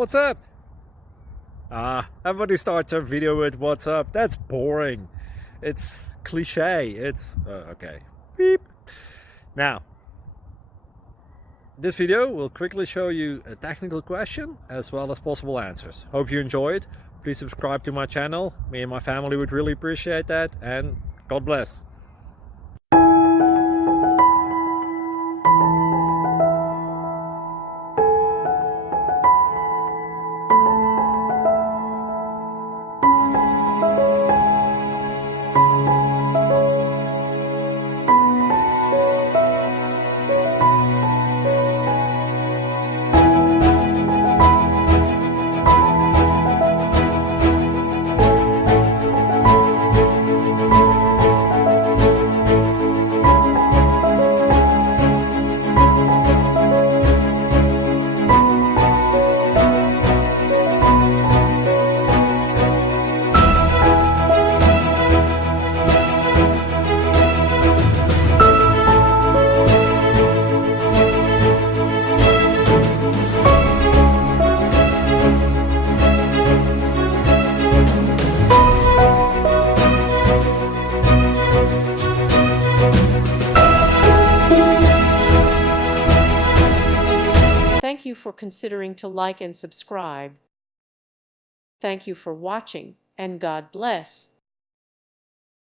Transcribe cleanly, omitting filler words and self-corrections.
What's up? Everybody starts their video with what's up. That's boring. It's cliche. It's okay. Beep. Now, this video will quickly show you a technical question as well as possible answers. Hope you enjoyed. Please subscribe to my channel. Me and my family would really appreciate that, and God bless. Thank you for considering to like and subscribe. Thank you for watching, and God bless.